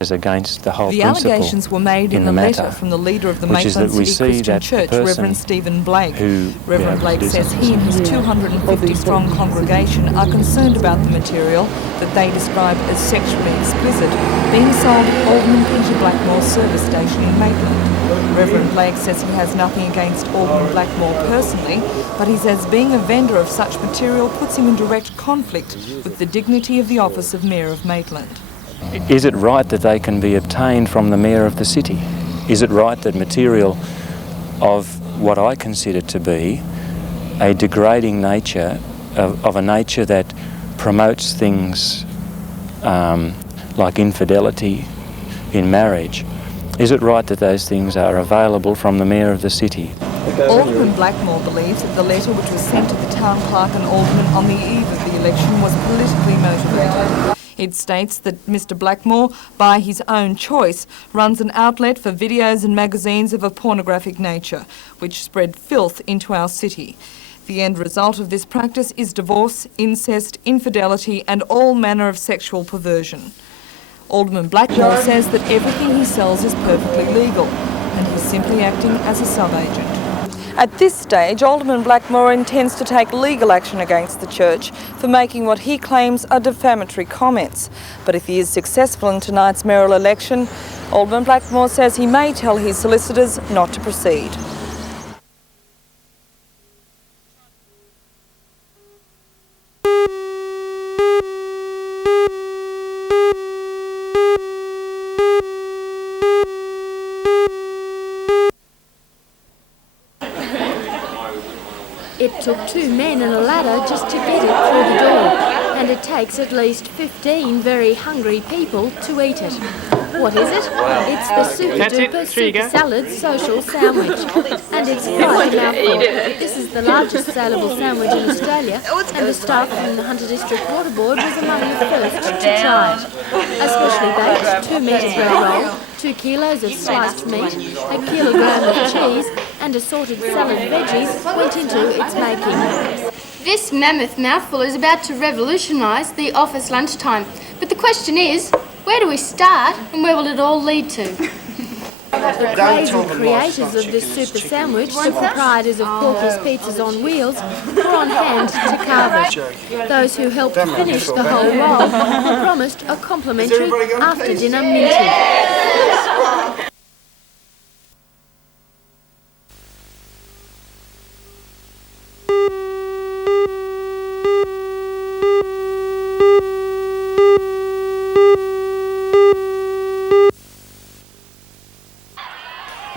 against the whole The principle allegations were made in the letter from the leader of the Maitland City Christian Church, Reverend Stephen Blake. Reverend Blake says he and his 250-strong congregation are concerned about the material that they describe as sexually explicit being sold at Alderman Peter Blackmore's service station in Maitland. Reverend Blake says he has nothing against Alderman Blackmore personally, but he says being a vendor of such material puts him in direct conflict with the dignity of the office of Mayor of Maitland. Is it right that they can be obtained from the Mayor of the city? Is it right that material of what I consider to be a degrading nature, of a nature that promotes things like infidelity in marriage, is it right that those things are available from the Mayor of the city? Alderman Blackmore believes that the letter which was sent to the town clerk and alderman on the eve of the election was politically motivated. It states that Mr Blackmore, by his own choice, runs an outlet for videos and magazines of a pornographic nature, which spread filth into our city. The end result of this practice is divorce, incest, infidelity and all manner of sexual perversion. Alderman Blackmore says that everything he sells is perfectly legal and he's simply acting as a sub-agent. At this stage, Alderman Blackmore intends to take legal action against the church for making what he claims are defamatory comments. But if he is successful in tonight's mayoral election, Alderman Blackmore says he may tell his solicitors not to proceed. It took 2 men and a ladder just to get it through the door, and it takes at least 15 very hungry people to eat it. What is it? It's the super-duper super salad social sandwich, and it's quite a mouthful. This is the largest saleable sandwich in Australia, and the staff from the Hunter District Water Board was among the first to try it. A specially baked 2-metre bread roll, 2 kilos of sliced meat, a kilogram of cheese and assorted salad veggies went into its making. This mammoth mouthful is about to revolutionise the office lunchtime. But the question is, where do we start and where will it all lead to? The crazy creators of this super sandwich, the proprietors of Porky's Pizzas on Wheels, were on hand to carve it. Those who helped finish the whole roll were promised a complimentary after-dinner minty.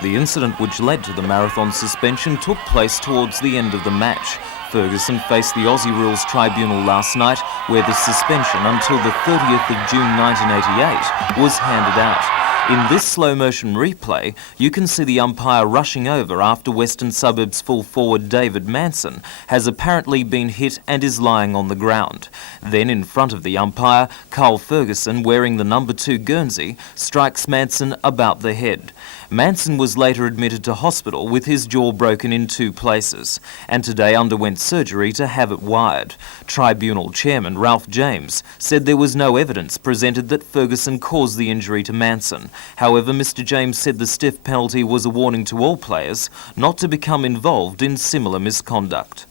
The incident which led to the marathon suspension took place towards the end of the match. Ferguson faced the Aussie Rules Tribunal last night, where the suspension until the 30th of June 1988 was handed out. In this slow-motion replay, you can see the umpire rushing over after Western Suburbs full forward David Manson has apparently been hit and is lying on the ground. Then in front of the umpire, Carl Ferguson, wearing the number 2 Guernsey, strikes Manson about the head. Manson was later admitted to hospital with his jaw broken in 2 places, and today underwent surgery to have it wired. Tribunal Chairman Ralph James said there was no evidence presented that Ferguson caused the injury to Manson. However, Mr James said the stiff penalty was a warning to all players not to become involved in similar misconduct.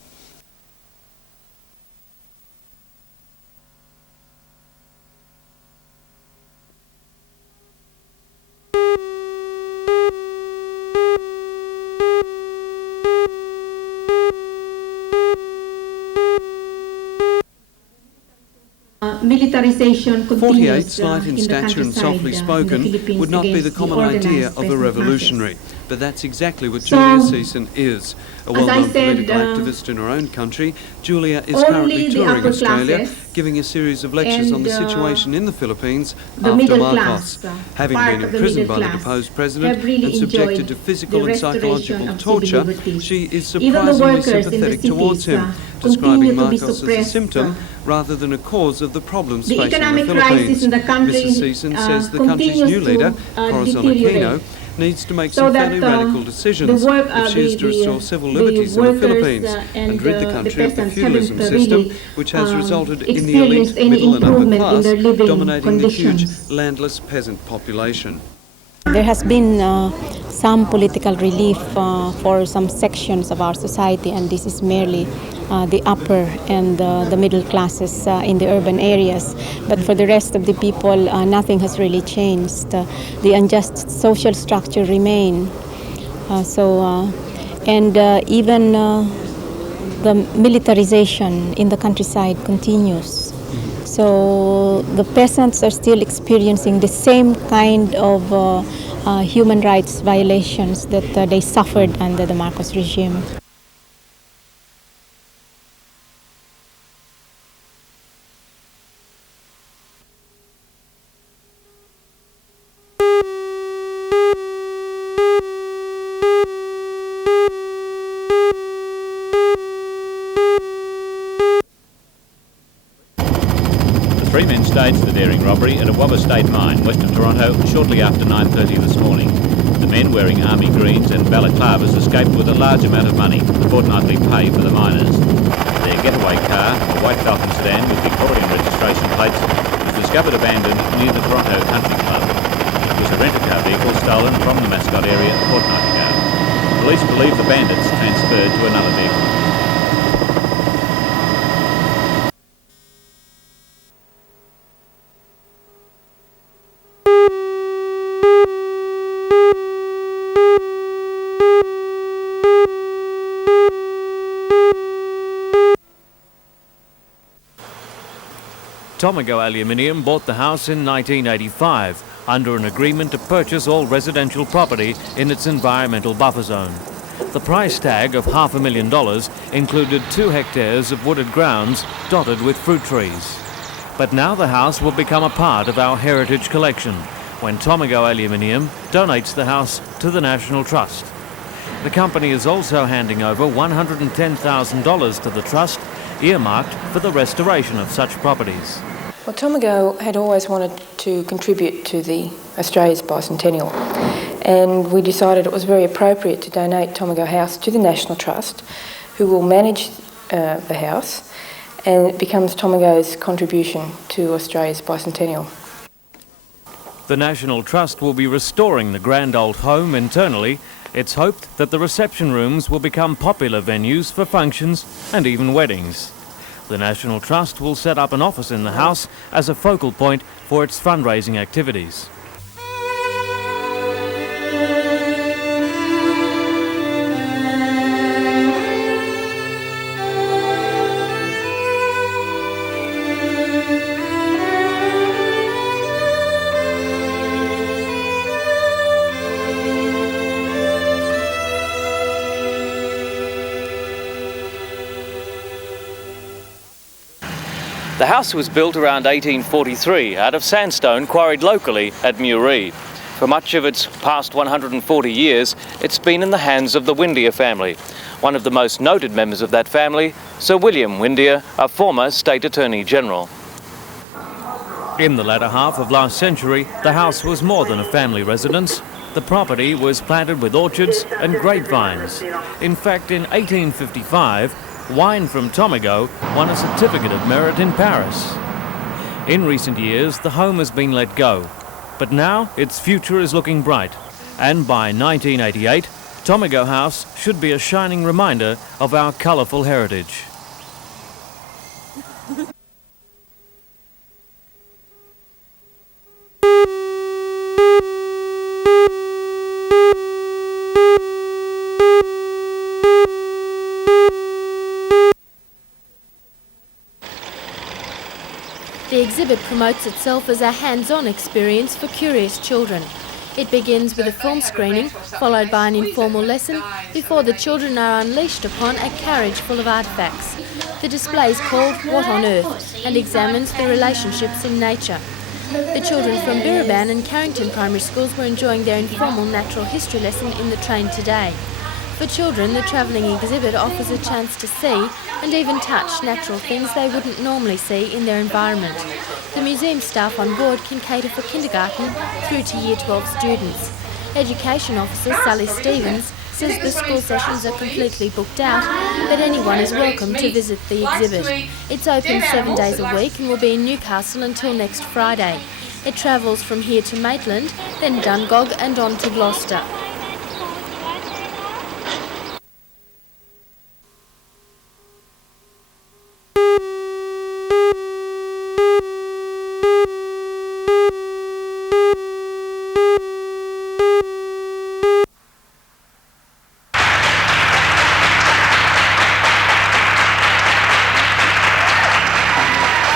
Militarization continues 48, slight in stature and softly spoken, would not be the common idea of a revolutionary. But that's exactly what Julia Season is. A well-known political activist in her own country, Julia is currently touring Australia, giving a series of lectures on the situation in the Philippines after Marcos. Having been imprisoned by the deposed president and subjected to physical and psychological torture, she is surprisingly sympathetic towards him, describing Marcos as a symptom rather than a cause of the problems facing the Philippines. Mrs. Season says the country's new leader, Torres, needs to make some fairly radical decisions if she is to restore civil liberties in the Philippines and rid the country of the feudalism system, which has resulted in the elite, middle and upper class dominating the huge landless peasant population. There has been some political relief for some sections of our society, and this is merely the upper and the middle classes in the urban areas. But for the rest of the people, nothing has really changed. The unjust social structure remain. Even the militarization in the countryside continues. So the peasants are still experiencing the same kind of human rights violations that they suffered under the Marcos regime. Three men staged the daring robbery at a Wabba State mine west of Toronto shortly after 9:30 this morning. The men, wearing army greens and balaclavas, escaped with a large amount of money, the fortnightly pay for the miners. Their getaway car, a white Falcon sedan with Victorian registration plates, was discovered abandoned near the Toronto Country Club. It was a rent-a-car vehicle stolen from the Mascot area a fortnight ago. Police believe the bandits transferred to another vehicle. Tomago Aluminium bought the house in 1985 under an agreement to purchase all residential property in its environmental buffer zone. The price tag of $500,000 included 2 hectares of wooded grounds dotted with fruit trees. But now the house will become a part of our heritage collection when Tomago Aluminium donates the house to the National Trust. The company is also handing over $110,000 to the Trust, earmarked for the restoration of such properties. Well, Tomago had always wanted to contribute to the Australia's bicentennial, and we decided it was very appropriate to donate Tomago House to the National Trust, who will manage the house, and it becomes Tomago's contribution to Australia's bicentennial. The National Trust will be restoring the grand old home internally. It's hoped that the reception rooms will become popular venues for functions and even weddings. The National Trust will set up an office in the house as a focal point for its fundraising activities. The house was built around 1843 out of sandstone quarried locally at Murree. For much of its past 140 years, it's been in the hands of the Windeyer family. One of the most noted members of that family, Sir William Windeyer, a former State Attorney General. In the latter half of last century, the house was more than a family residence. The property was planted with orchards and grapevines. In fact, in 1855, wine from Tomago won a certificate of merit in Paris. In recent years, the home has been let go, but now its future is looking bright. And by 1988, Tomago House should be a shining reminder of our colourful heritage. The exhibit promotes itself as a hands-on experience for curious children. It begins with a film screening, followed by an informal lesson, before the children are unleashed upon a carriage full of artefacts. The display is called What on Earth and examines the relationships in nature. The children from Biraban and Carrington primary schools were enjoying their informal natural history lesson in the train today. For children, the travelling exhibit offers a chance to see and even touch natural things they wouldn't normally see in their environment. The museum staff on board can cater for kindergarten through to Year 12 students. Education Officer Sally Stevens says the school sessions are completely booked out, but anyone is welcome to visit the exhibit. It's open 7 days a week and will be in Newcastle until next Friday. It travels from here to Maitland, then Dungog and on to Gloucester.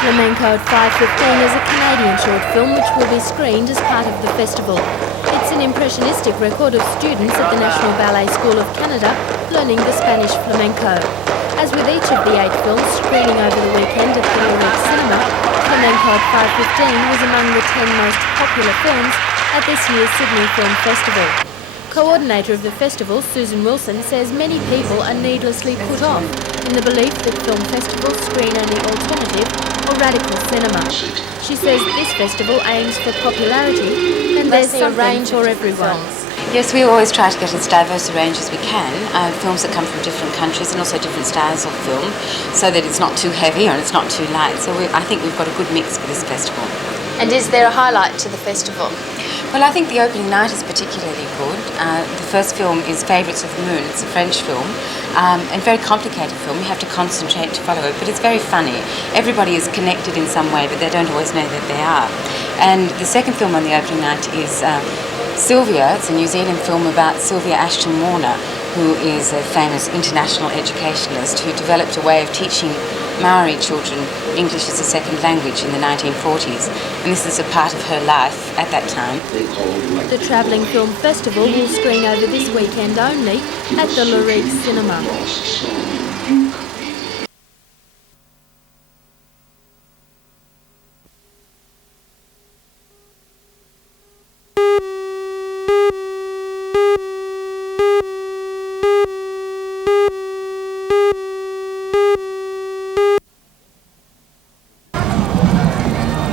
Flamenco at 5:15 is a Canadian short film which will be screened as part of the festival. It's an impressionistic record of students at the National Ballet School of Canada learning the Spanish flamenco. As with each of the 8 films screening over the weekend at the Lyric Cinema, Flamenco at 5:15 was among the 10 most popular films at this year's Sydney Film Festival. Coordinator of the festival, Susan Wilson, says many people are needlessly put off in the belief that film festivals screen only alternative or radical cinema. She says this festival aims for popularity and there's something for everyone. Yes, we always try to get as diverse a range as we can, films that come from different countries and also different styles of film, so that it's not too heavy and it's not too light. So I think we've got a good mix for this festival. And is there a highlight to the festival? Well, I think the opening night is particularly good. The first film is Favourites of the Moon. It's a French film, and very complicated film. You have to concentrate to follow it, but it's very funny. Everybody is connected in some way, but they don't always know that they are. And the second film on the opening night is Sylvia. It's a New Zealand film about Sylvia Ashton Warner, who is a famous international educationalist who developed a way of teaching Maori children English as a second language in the 1940s, and this is a part of her life at that time. The Travelling Film Festival will screen over this weekend only at the Lyric Cinema.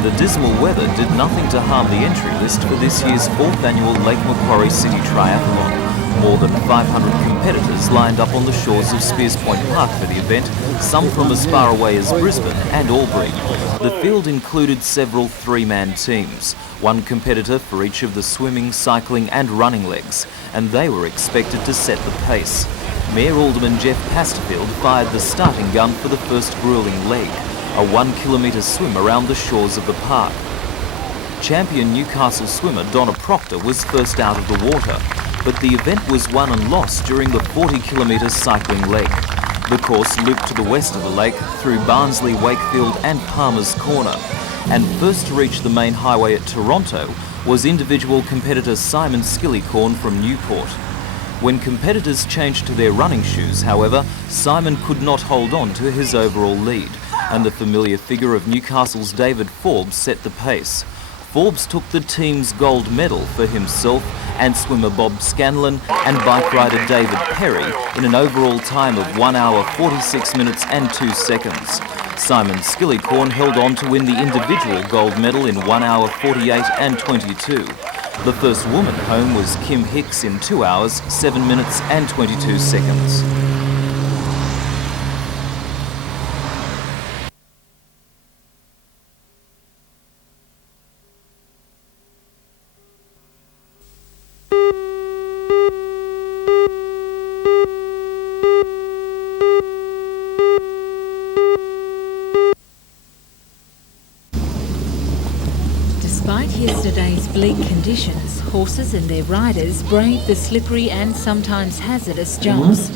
The dismal weather did nothing to harm the entry list for this year's 4th annual Lake Macquarie City Triathlon. More than 500 competitors lined up on the shores of Spears Point Park for the event, some from as far away as Brisbane and Albury. The field included several 3-man teams, one competitor for each of the swimming, cycling and running legs, and they were expected to set the pace. Mayor Alderman Jeff Pasterfield fired the starting gun for the first gruelling leg, a 1-kilometre swim around the shores of the park. Champion Newcastle swimmer Donna Proctor was first out of the water, but the event was won and lost during the 40-kilometre cycling leg. The course looped to the west of the lake through Barnsley, Wakefield and Palmer's Corner, and first to reach the main highway at Toronto was individual competitor Simon Skillicorn from Newport. When competitors changed to their running shoes, however, Simon could not hold on to his overall lead, and the familiar figure of Newcastle's David Forbes set the pace. Forbes took the team's gold medal for himself and swimmer Bob Scanlon and bike rider David Perry in an overall time of 1 hour 46 minutes and 2 seconds. Simon Skillicorn held on to win the individual gold medal in 1 hour 48 and 22. The first woman home was Kim Hicks in 2 hours, 7 minutes and 22 seconds. Despite yesterday's bleak conditions, horses and their riders braved the slippery and sometimes hazardous jumps.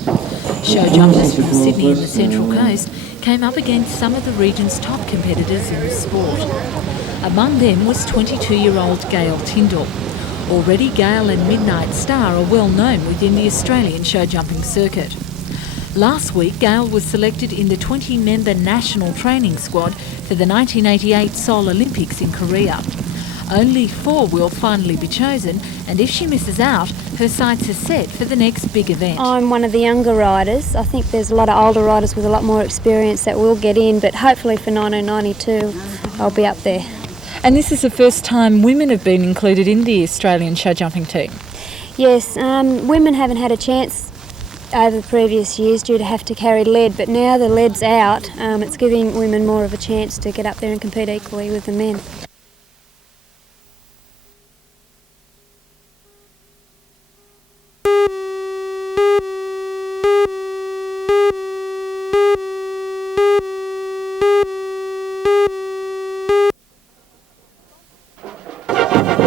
Show jumpers from Sydney and the Central Coast came up against some of the region's top competitors in the sport. Among them was 22-year-old Gail Tyndall. Already Gail and Midnight Star are well known within the Australian show jumping circuit. Last week, Gail was selected in the 20-member national training squad for the 1988 Seoul Olympics in Korea. Only 4 will finally be chosen, and if she misses out, her sights are set for the next big event. I'm one of the younger riders. I think there's a lot of older riders with a lot more experience that will get in, but hopefully for 1992 I'll be up there. And this is the first time women have been included in the Australian show jumping team? Yes, women haven't had a chance over the previous years due to have to carry lead, but now the lead's out, it's giving women more of a chance to get up there and compete equally with the men.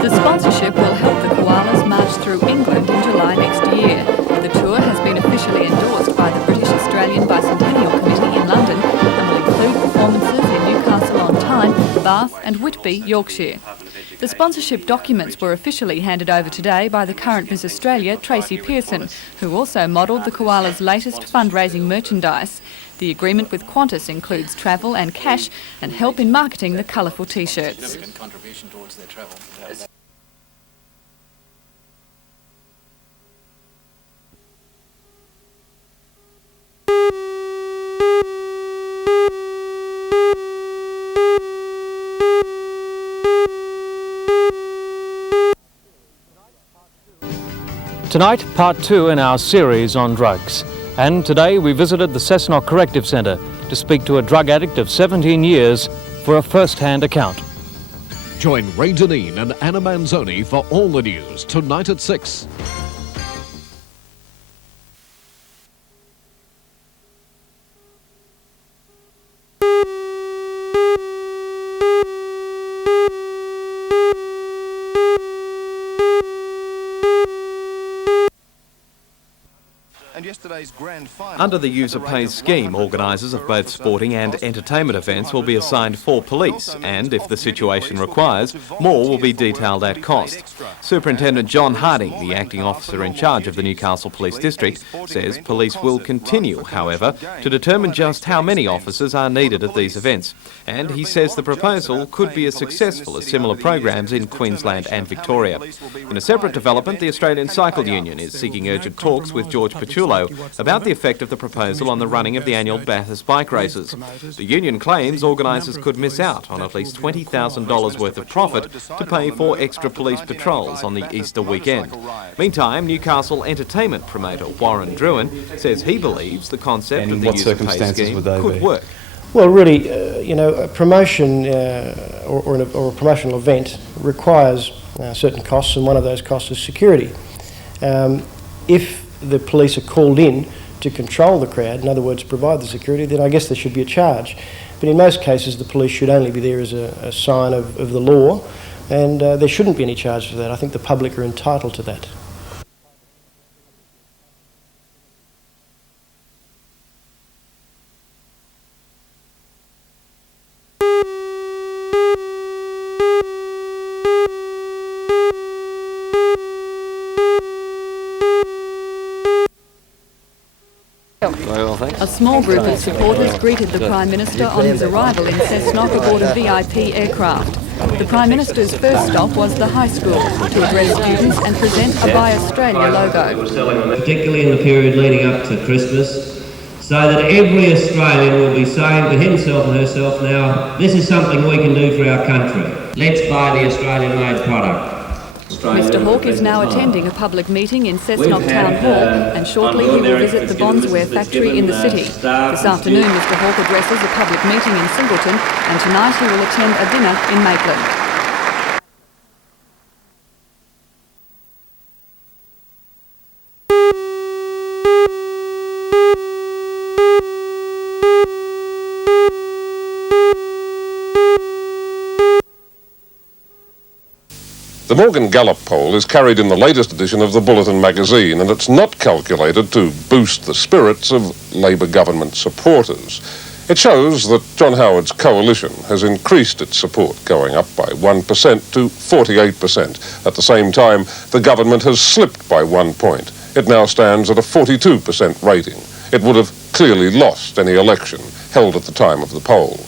The sponsorship will help the koalas march through England in July next year. The tour has been officially endorsed by the British Australian Bicentennial Committee in London and will include performances in Newcastle-on-Tyne, Bath and Whitby, Yorkshire. The sponsorship documents were officially handed over today by the current Miss Australia, Tracy Pearson, who also modelled the koalas' latest fundraising merchandise. The agreement with Qantas includes travel and cash and help in marketing the colourful T-shirts. Tonight, part 2 in our series on drugs. And today we visited the Cessnock Corrective Centre to speak to a drug addict of 17 years for a first-hand account. Join Ray Deneen and Anna Manzoni for all the news tonight at 6. Under the user pays scheme, organisers of both sporting and entertainment events will be assigned 4 police and, if the situation requires, more will be detailed at cost. Superintendent John Harding, the acting officer in charge of the Newcastle Police District, says police will continue, however, to determine just how many officers are needed at these events. And he says the proposal could be as successful as similar programs in Queensland and Victoria. In a separate development, the Australian Cycle Union is seeking urgent talks with George Paciullo about the effect of the proposal on the running of the annual Bathurst bike races. The union claims organisers could miss out on at least $20,000 worth of profit to pay for extra police patrols on the Easter weekend. Meantime, Newcastle entertainment promoter Warren Druin says he believes the concept of the user pay scheme could work. Well, really, a promotion or a promotional event requires certain costs, and one of those costs is security. If the police are called in to control the crowd, in other words, provide the security, then I guess there should be a charge. But in most cases, the police should only be there as a sign of the law, and there shouldn't be any charge for that. I think the public are entitled to that. A small group of supporters greeted the Prime Minister on his arrival in Cessnock aboard a VIP aircraft. The Prime Minister's first stop was the high school to address students and present a Buy Australia logo. Particularly in the period leading up to Christmas, so that every Australian will be saying to himself and herself now, this is something we can do for our country. Let's buy the Australian-made product. Mr Hawke is now attending a public meeting in Cessnock Town Hall, and shortly he will visit the Bondswear factory in the city. This afternoon Mr Hawke addresses a public meeting in Singleton, and tonight he will attend a dinner in Maitland. The Morgan Gallup poll is carried in the latest edition of the Bulletin magazine, and it's not calculated to boost the spirits of Labor government supporters. It shows that John Howard's coalition has increased its support, going up by 1% to 48%. At the same time, the government has slipped by 1 point. It now stands at a 42% rating. It would have clearly lost any election held at the time of the poll.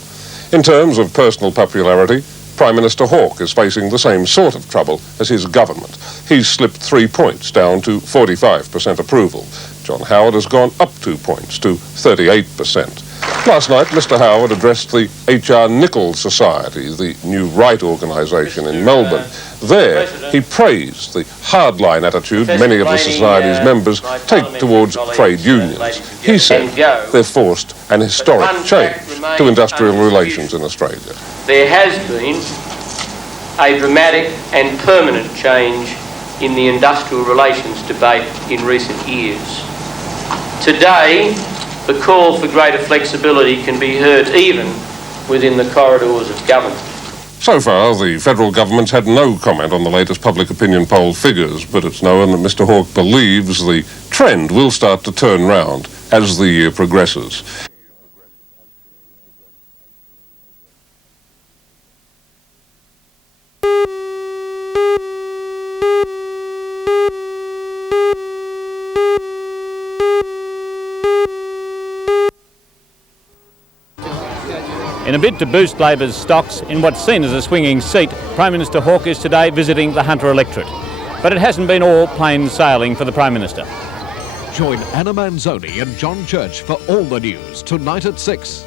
In terms of personal popularity, Prime Minister Hawke is facing the same sort of trouble as his government. He's slipped 3 points down to 45% approval. John Howard has gone up 2 points to 38%. Last night, Mr Howard addressed the H.R. Nichols Society, the New Right organisation in Melbourne. There, he praised the hardline attitude many of the Society's members take towards trade unions. He said they've forced an historic change to industrial relations in Australia. There has been a dramatic and permanent change in the industrial relations debate in recent years. Today, the call for greater flexibility can be heard even within the corridors of government. So far, the federal government's had no comment on the latest public opinion poll figures, but it's known that Mr Hawke believes the trend will start to turn round as the year progresses. In a bid to boost Labor's stocks in what's seen as a swinging seat, Prime Minister Hawke is today visiting the Hunter electorate. But it hasn't been all plain sailing for the Prime Minister. Join Anna Manzoni and John Church for all the news tonight at 6.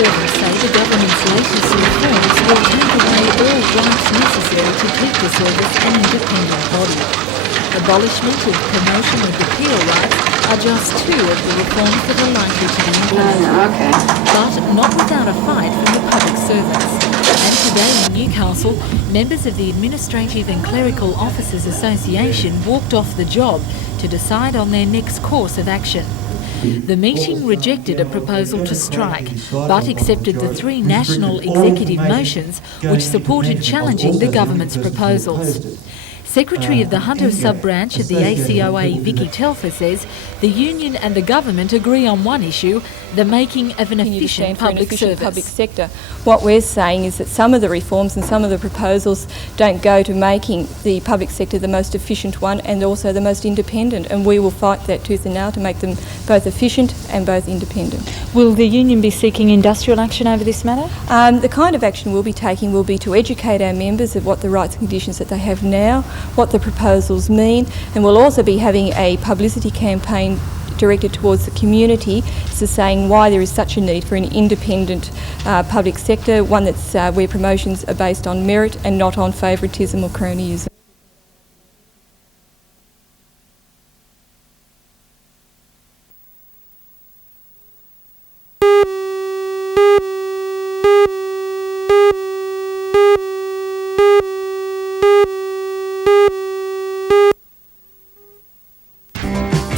Servants say the government's latest reforms will take away all rights necessary to keep the service an independent body. Abolishment of promotion of the peer rights are just two of the reforms that are likely to be implemented. But not without a fight from the public servants. And today in Newcastle, members of the Administrative and Clerical Officers Association walked off the job to decide on their next course of action. The meeting rejected a proposal to strike, but accepted the 3 national executive motions which supported challenging the government's proposals. Secretary of the Hunter sub-branch of the ACOA, Vicky Telfer, says the union and the government agree on one issue, the making of an efficient public sector. What we're saying is that some of the reforms and some of the proposals don't go to making the public sector the most efficient one and also the most independent, and we will fight that tooth and nail to make them both efficient and both independent. Will the union be seeking industrial action over this matter? The kind of action we'll be taking will be to educate our members of what the rights and conditions that they have now, what the proposals mean, and we'll also be having a publicity campaign directed towards the community, so saying why there is such a need for an independent public sector, one that's where promotions are based on merit and not on favouritism or cronyism.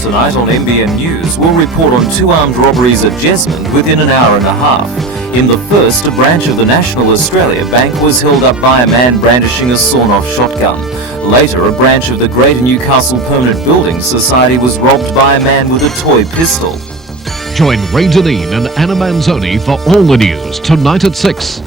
Tonight on NBN News, we'll report on 2 armed robberies at Jesmond within an hour and a half. In the first, a branch of the National Australia Bank was held up by a man brandishing a sawn-off shotgun. Later, a branch of the Greater Newcastle Permanent Building Society was robbed by a man with a toy pistol. Join Ray Deneen and Anna Manzoni for all the news tonight at 6.